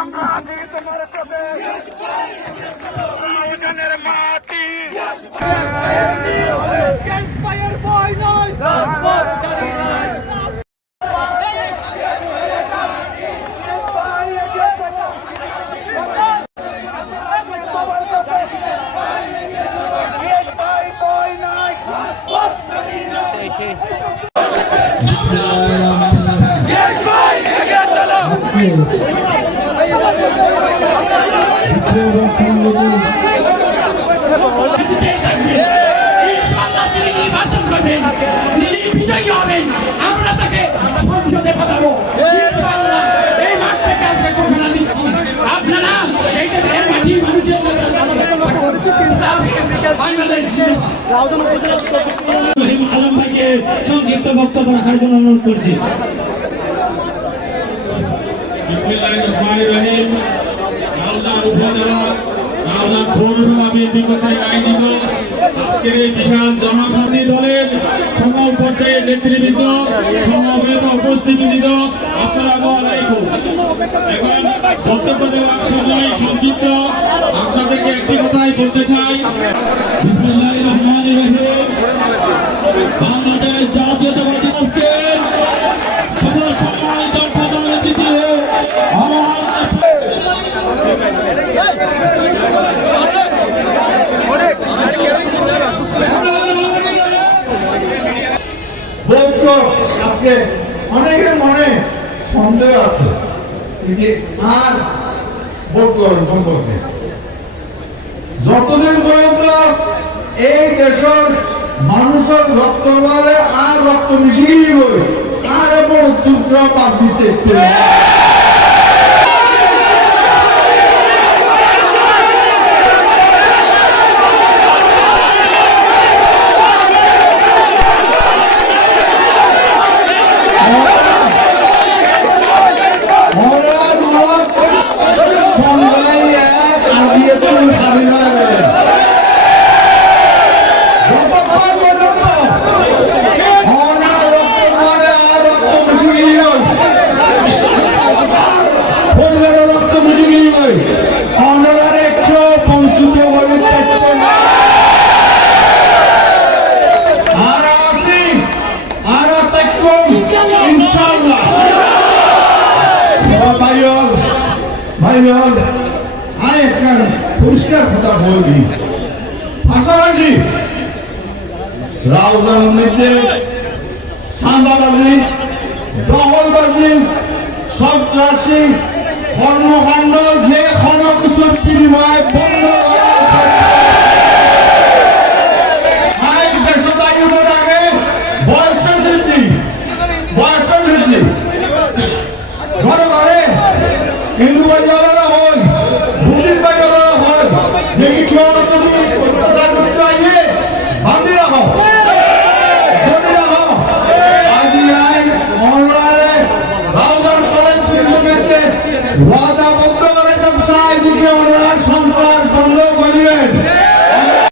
আমরা আছি তোমার সাথে ইউনিয়নের মাটি ক্যাম্পফায়ার বয় নয় রাজপথ ছাড়ি নাই আমরা তাকে সংসদে পাঠাবো ইনশাআল্লাহ। এই মাঠ থেকে আজকে ঘোষণা দিচ্ছি, আপনারা এই দেশের মাটি মানুষের আলম ভাইকে সংক্ষিপ্ত বক্তব্য রাখার জন্য অনুরোধ করছি। বিসমিল্লাহির রহমানির রহিম। রাউজান উপজেলা রাউজান পৌরসভা বিএনপি কর্তৃক আয়োজিত আজকের এই বিশাল জনশক্তি দলের সকল পর্যায়ের নেতৃবৃন্দ, সমবেত উপস্থিতিবৃন্দ, আসসালামু আলাইকুম। এখন বক্তব্য দেওয়ার সময় সংক্ষিপ্ত আপনাদেরকে একটি কথাই বলতে চাই। বিসমিল্লাহির রহমানির রহিম। বাংলাদেশ জাতীয়তাবাদী দলের সকল সম্মানিত প্রধান অতিথি আমার আজকে অনেকের মনে সন্দেহ আছে যে আর ভোট করেন সম্পর্কে। যতদিন পর্যন্ত এই দেশের মানুষের রক্ত মারে আর রক্ত মিশিয়ে গই আর বড় চুপড়া বাদ দিতে পরিষ্কার কথা বলি। পাশাপাশি রাউজানের মধ্যে সান্দাবাজি, দখলবাজি, সন্ত্রাসী কর্মকাণ্ড যে কোনো কিছুর বিনিময়ে বন্ধ আগে বয়স পেয়েছি ঘরে ঘরে হিন্দু বাজারেরা হয়, মুসলিম বাজারেরা হয়, দেখি কেউ যদি অত্যাচার করতে আগে বাঁধি রাখো ধরে রাখো। আজ অনলাইনে রাউজান কলেজ ওয়াদা